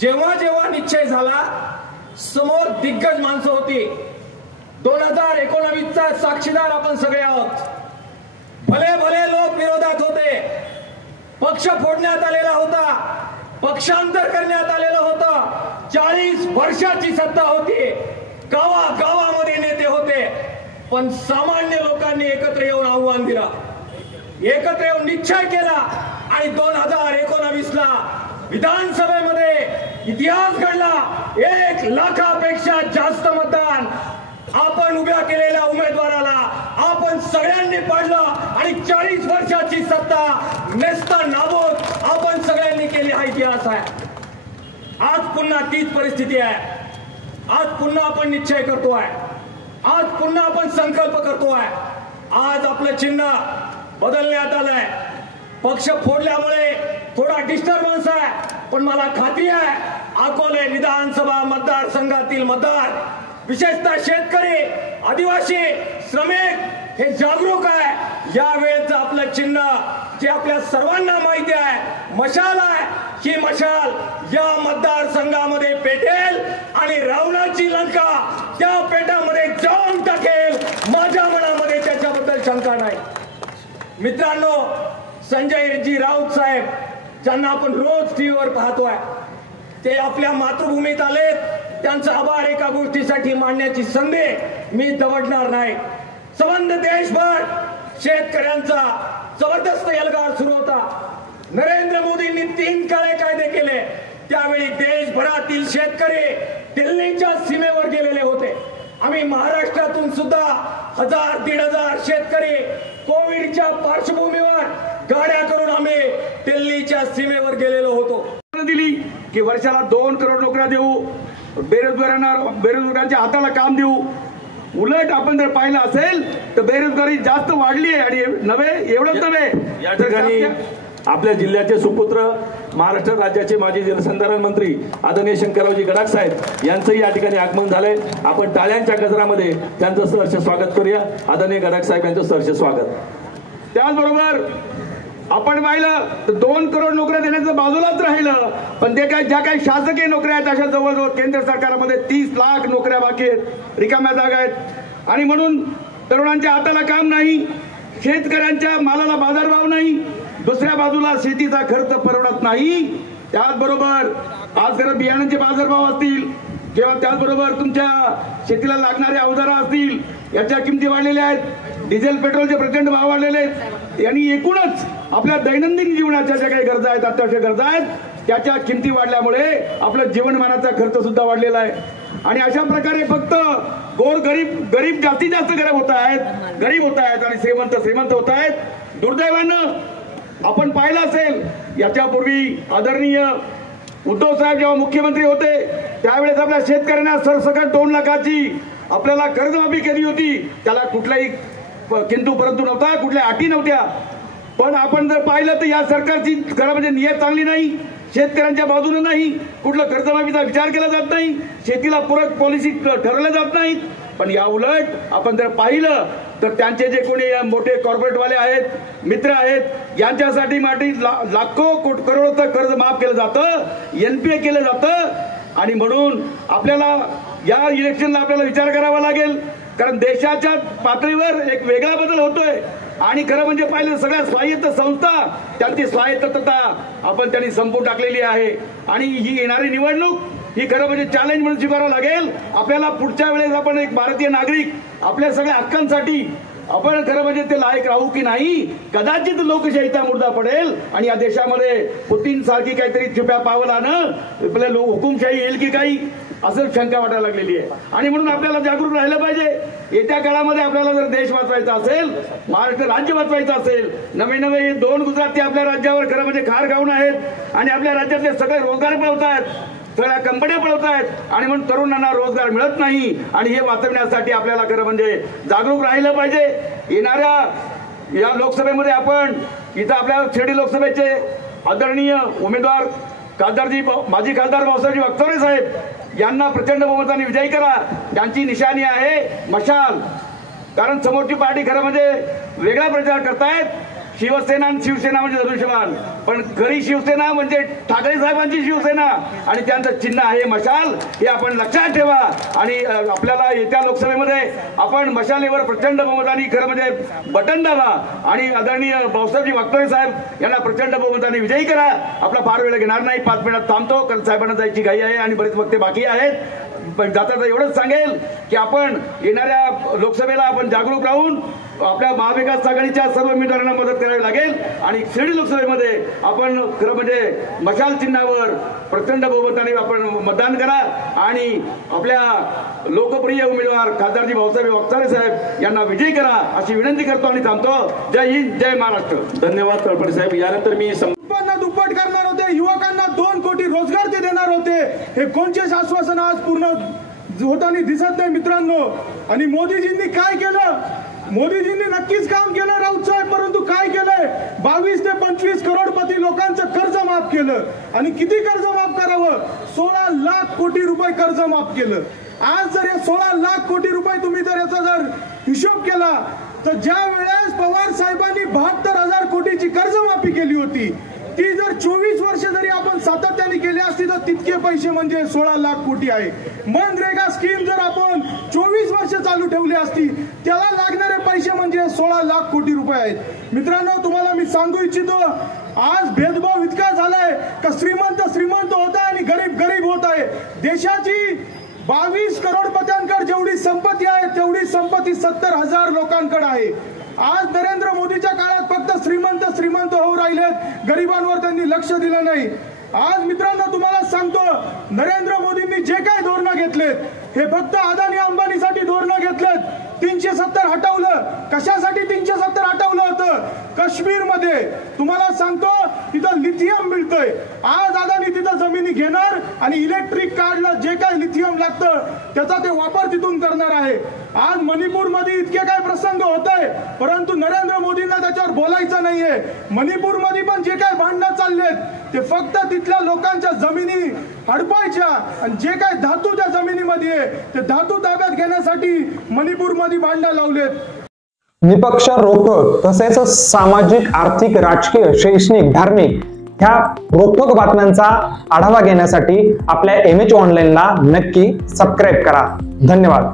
जेव्हा जेव्हा निश्चय झाला, समोर दिग्गज माणसं होती. 2019चा साक्षीदार आपण सगळे आहोत. भले भले लोक विरोधात होते. पक्ष फोडण्यात आलेला होता, पक्षांतर करण्यात आलेलं होतं. 40 वर्षाची सत्ता होती, गावागावामध्ये नेते होते. पण सामान्य लोकांनी एकत्र येऊन आव्हान दिलं, एकत्र येऊन निश्चय केला आणि 2019ला विधानसभेमध्ये इतिहास घडला. 1 लाखापेक्षा जास्त मतदान आपण उभ्या केलेल्या उमेदवाराला आपण सगळ्यांनी पाडलं आणि 40 वर्षाची सत्ता नेस्ता नाबूद आपण सगळ्यांनी केली. हा इतिहास आहे. आज पुन्हा तीच परिस्थिती आहे. आज पुन्हा आपण निश्चय करतोय, आज पुन्हा आपण संकल्प करतोय. आज आपलं चिन्ह बदलण्यात आलंय. पक्ष फोडल्यामुळे थोडा डिस्टर्बन्स आहे, पण मला खात्री आहे अकोले विधानसभा मतदारसंघातील मतदार, विशेषतः शेतकरी, आदिवासी, श्रमिक हे जागरूक आहे. या वेळेचं आपलं चिन्ह जे आपल्या सर्वांना माहिती आहे, मशाल आहे. ही मशाल या मतदारसंघामध्ये पेटेल आणि रावणाची लंका त्या पेटामध्ये जाऊन टाकेल. माझ्या मनामध्ये त्याच्याबद्दल शंका नाही. मित्रांनो, संजयजी राऊत साहेब ज्यांना आपण रोज टीव्हीवर पाहतोय, ते आपल्या मातृभूमीत आलेत. त्यांचा आभार एका गोष्टीसाठी मांडण्याची संधी मी दवडणार नाही. संबंध देशभर शेतकऱ्यांचा जबरदस्त एल्गार सुरू होता. नरेंद्र मोदींनी 3 काळे कायदे केले. त्यावेळी देशभरातील शेतकरी दिल्लीच्या सीमेवर गेलेले होते. आम्ही महाराष्ट्रातून सुद्धा 1000-1500 शेतकरी कोविडच्या पार्श्वभूमीवर गाड्या करून आम्ही दिल्लीच्या सीमेवर गेलेलो होतो. दिली की वर्षाला 2 करोड नोकऱ्या देऊ, बेरोजगारांच्या हाताला काम देऊ. उलट आपण जर पाहिलं असेल तर बेरोजगारी जास्त वाढली आहे. आणि एवढंच नव्हे, या ठिकाणी आपल्या जिल्ह्याचे सुपुत्र, महाराष्ट्र राज्याचे माजी जलसंधारण मंत्री आदरणीय शंकररावजी गडाख साहेब यांचंही या ठिकाणी आगमन झालंय. आपण टाळ्यांच्या गजरामध्ये त्यांचं सहर्ष स्वागत करूया. आदरणीय गडाख साहेब यांचं सहर्ष स्वागत. त्याचबरोबर आपण पाहिलं तर 2 करोड नोकऱ्या देण्याचं बाजूलाच राहिलं, पण ते ज्या काही शासकीय नोकऱ्या आहेत अशा जवळजवळ केंद्र सरकारमध्ये 30 लाख नोकऱ्या बाकी आहेत, रिकाम्या जागा आहेत. आणि म्हणून तरुणांच्या हाताला काम नाही, शेतकऱ्यांच्या मालाला बाजारभाव नाही, दुसऱ्या बाजूला शेतीचा खर्च परवडत नाही. त्याचबरोबर आज जर बियाणांचे बाजारभाव असतील किंवा त्याचबरोबर तुमच्या शेतीला लागणारे अवजारं असतील, याच्या किमती वाढलेल्या आहेत. डिझेल पेट्रोलचे प्रचंड भाव वाढलेले आहेत. यांनी एकूणच आपल्या दैनंदिन जीवनाच्या ज्या काही गरजा आहेत, अत्यावश्यक गरजा आहेत, त्याच्या किमती वाढल्यामुळे आपल्या जीवनमानाचा खर्च सुद्धा वाढलेला आहे. आणि अशा प्रकारे फक्त गरीब जास्तीत जास्त गरीब होत आहेत आणि श्रीमंत होत आहेत. दुर्दैवानं आपण पाहिलं असेल, याच्यापूर्वी आदरणीय उद्धव साहेब जेव्हा मुख्यमंत्री होते त्यावेळेस आपल्या शेतकऱ्यांना सरसकट 2 लाखाची आपल्याला कर्जमाफी केली होती. त्याला कुठलाही किंतु परंतु नव्हता, कुठल्या अटी नव्हत्या. पण आपण जर पाहिलं तर या सरकारची खरं म्हणजे नियत चांगली नाही. शेतकऱ्यांच्या बाजूने नाही, कुठलं कर्जमाफीचा विचार केला जात नाही, शेतीला पूरक पॉलिसी ठरवल्या जात नाहीत. पण या उलट आपण जर पाहिलं तर त्यांचे जे कोणी मोठे कॉर्पोरेटवाले आहेत, मित्र आहेत, यांच्यासाठी लाखो करोडचं कर्ज माफ केलं जातं, NPA केलं जातं. आणि म्हणून आपल्याला या इलेक्शनला आपल्याला विचार करावा लागेल, कारण देशाच्या पातळीवर एक वेगळा बदल होतोय. आणि खरं म्हणजे पाहिलं सगळ्या स्वायत्त संस्था त्यांची स्वायत्तता आपण त्यांनी संपवून टाकलेली आहे. आणि ही येणारी निवडणूक ही खरं म्हणजे चॅलेंज म्हणून स्वीकारावं लागेल आपल्याला. पुढच्या वेळेस आपण एक भारतीय नागरिक आपल्या सगळ्या हक्कांसाठी आपण खरं म्हणजे ते लायक राहू की नाही, कदाचित लोकशाहीचा मुर्दा पडेल आणि या देशामध्ये पुतीन सारखी काहीतरी छुप्या पावलानं आपल्या हुकुमशाही येईल की काही, असं शंका वाटायला लागलेली आहे. आणि म्हणून आपल्याला जागरूक राहिलं पाहिजे. येत्या काळामध्ये आपल्याला जर देश वाचवायचा असेल, महाराष्ट्र राज्य वाचवायचं असेल, नवे 2 गुजराती आपल्या राज्यावर खरं म्हणजे खार खाऊन आहेत आणि आपल्या राज्यातले सगळे रोजगार पळवत आहेत, सगळ्या कंपन्या पळवत आहेत. आणि म्हणून तरुणांना रोजगार मिळत नाही. आणि हे वाचवण्यासाठी आपल्याला खरं म्हणजे जागरूक राहिलं पाहिजे. येणाऱ्या या लोकसभेमध्ये आपण इथं आपल्या शिर्डी लोकसभेचे आदरणीय उमेदवार माजी खासदार भाऊसाहेब वागचौरे साहेब यांना प्रचंड बहुमताने विजयी करा. त्यांची निशाणी आहे मशाल. कारण समोरची पार्टी खरं म्हणजे वेगळा प्रचार करतायत. शिवसेना आणि शिवसेना म्हणजे धनुष्यबाण, पण खरी शिवसेना म्हणजे ठाकरे साहेबांची शिवसेना आणि त्यांचं चिन्ह आहे मशाल, हे आपण लक्षात ठेवा. आणि आपल्याला येत्या लोकसभेमध्ये आपण मशालीवर प्रचंड बहुमताने खरं म्हणजे बटन दाबा आणि आदरणीय भाऊसाहेबजी वागचौरे साहेब यांना प्रचंड बहुमताने विजयी करा. आपला फार वेळ घेणार नाही, 5 मिनिटात थांबतो, कारण साहेबांना जायची घाई आहे आणि बरेच वक्ते बाकी आहेत. पण जाता एवढंच सांगेल की आपण येणाऱ्या लोकसभेला आपण जागरूक राहून आपल्या महाविकास आघाडीच्या सर्व उमेदवारांना मदत करावी लागेल आणि शिर्डी लोकसभेमध्ये आपण खरं म्हणजे मशाल चिन्हावर प्रचंड बहुमताने आपण मतदान करा आणि आपल्या लोकप्रिय उमेदवार खासदारजी भाऊसाहेब वागचौरे साहेब यांना विजयी करा अशी विनंती करतो आणि थांबतो. जय हिंद, जय महाराष्ट्र. धन्यवाद तळपडे साहेब. यानंतर मी उत्पन्न दुप्पट करणार होते, युवकांना 2 कोटी रोजगार ते देणार होते. हे कोणतेच आश्वासन आज पूर्ण होताना दिसत नाही मित्रांनो. आणि मोदीजींनी काय केलं? मोदीजींनी नक्कीच काम केलं राऊत साहेब, परंतु काय केलंय? 22 ते 25 करोडपती लोकांचं कर्ज माफ केलं. आणि किती कर्ज माफ करावं? 16 लाख कोटी रुपये कर्ज माफ केलं. आज जर हे 16 लाख कोटी रुपये तुम्ही जर याचा जर हिशोब केला तर ज्या वेळेस पवार साहेबांनी 72,000 कोटीची कर्जमाफी केली होती, ती जर 24 वर्ष जरी आपण सातत्याने केली असती तर तितके पैसे म्हणजे 16 लाख कोटी आहे. मनरेगा स्कीम जर आपण 24 वर्ष चालू ठेवली असती त्याला लागणारे पैसे म्हणजे 16 लाख कोटी रुपये आहेत. मित्रांनो, तुम्हाला मी सांगू इच्छितो, आज भेदभाव इतका झालाय का श्रीमंत श्रीमंत होत आहे आणि गरीब गरीब होत आहे. देशाची 22 करोडपत्यांकडे जेवढी संपत्ती आहे तेवढी संपत्ती 70,000 लोकांकडे आहे. आज नरेंद्र मोदीच्या काळात फक्त श्रीमंत श्रीमंत होऊ राहिलेत, गरिबांवर त्यांनी लक्ष दिलं नाही. आज मित्रांनो तुम्हाला सांगतो, नरेंद्र मोदींनी जे काही धोरणं घेतलेत हे फक्त अदानी अंबानीसाठी धोरणं घेतलेत. 370 हटवलं. कशासाठी 370 हटवलं होतं? काश्मीरमध्ये तुम्हाला सांगतो तिथं लिथियम मिळतंय. आज अदानी तिथं जमिनी घेणार आणि इलेक्ट्रिक कारला जे काही लिथियम लागतं त्याचा ते वापर तिथून करणार आहे. आज मणिपूरमध्ये इतके काय प्रसंग होत आहे, परंतु नरेंद्र मोदींना त्याच्यावर बोलायचं नाहीये. मणिपूरमध्ये पण जे काय भांडणं चाललेत ते फक्त तिथल्या लोकांच्या जमिनी हडपायच्या आणि जे काय धातू त्या जमिनीमध्ये ते धातू ताब्यात घेण्यासाठी मणिपूरमध्ये भांडणं लावलेत. निपक्ष, रोखठोक तसेच सामाजिक, आर्थिक, राजकीय, शैक्षणिक, धार्मिक ह्या रोखठोक बातम्यांचा आढावा घेण्यासाठी आपल्या MH ऑनलाईनला नक्की सबस्क्राईब करा. धन्यवाद.